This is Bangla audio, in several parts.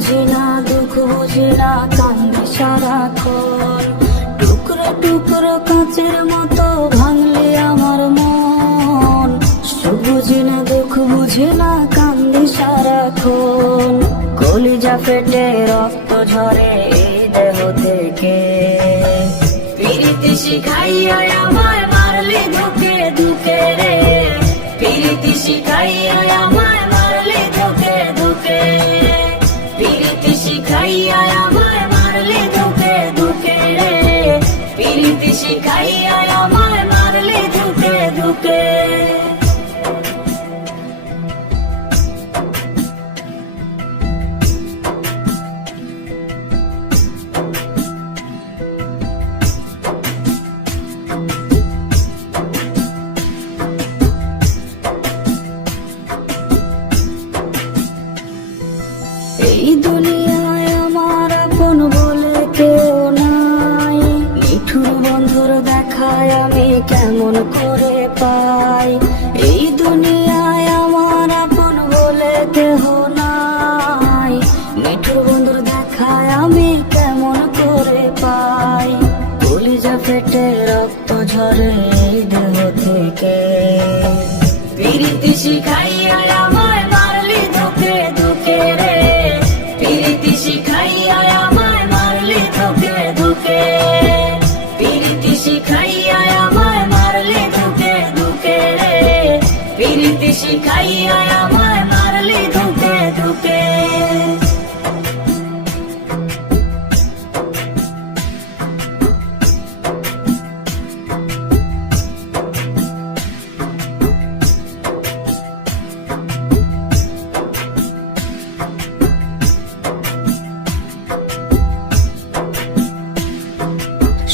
বুঝি না, দুঃখ বুঝি না, কান্দি সারাক্ষণ। টুকরো টুকরো কাঁচের মতো ভাঙলি আমার মন। সুখ বুঝি না, দুঃখ বুঝি না, কান্দি সারাক্ষণ। কলিজা ফেটে রক্ত ঝরে এই দেহ থেকে। প্রীতি শিখাইয়া আমায় মারলি ধুকে ধুকে রে। প্রীতি শিখাইয়া আমায় মারলি ধুকে ধুকে। প্রীতি শিখাইয়া আমায় মারলি ধুকে ধুকে রে। প্রীতি শিখাইয়া আমায় মারলি ধুকে ধুকে। এই দুনিয়ায় আমার আপন বলে কেউ নাই। নিঠুর বন্ধুর দেখায় আমি কেমন করে পাই। এই দুনিয়ায় আমার আপন বলে কেহ নাই। নিঠুর বন্ধুর দেখায় আমি কেমন করে পাই। কলিজা ফেটে রক্ত ঝরে এই দেহ থেকে। প্রীতি শিখাইয়া আমায় মারলি ধুকে ধুকে রে। প্রীতি শিখাইয়া আমায় মারলি ধুকে ধুকে। প্রীতি শিখাইয়া আমায় মারলি ধুকে ধুকে রে। প্রীতি শিখাইয়া আমায় মারলি ধুকে ধুকে।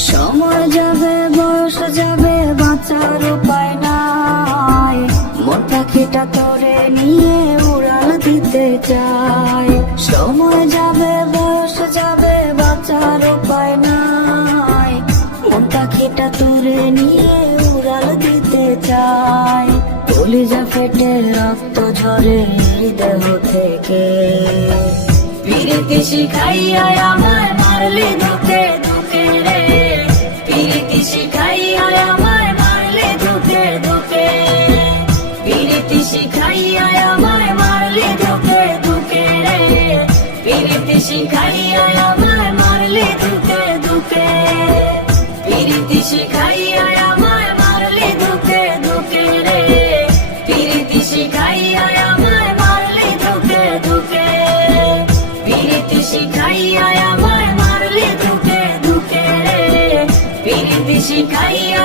সময় যাবে, বয়স যাবে, বাঁচার উপায় নাই। মন পাখিটা তোরে নিয়ে উড়াল দিতে চাই। সময় যাবে, বয়স যাবে, বাঁচার উপায় নাই। মন পাখিটা তোরে নিয়ে উড়াল দিতে চাই। কলিজা ফেটে রক্ত ঝরে এই দেহ থেকে। প্রীতি শিখাইয়া আমায় মারলি ধুকে ধুকে রে। প্রীতি শিখাইয়া আমায় মারলি ধুকে ধুকে। প্রীতি শিখাইয়া আমায় মারলি ধুকে ধুকে রে। প্রীতি শিখাইয়া আমায় মারলি ধুকে ধুকে। প্রীতি শিখাইয়া আমায় মারলি ধুকে ধুকে রে। প্রীতি শিখাইয়া আমায় মারলি ধুকে ধুকে। প্রীতি শিখাইয়া আমায় মারলি ধুকে ধুকে রে। প্রীতি শিখাইয়া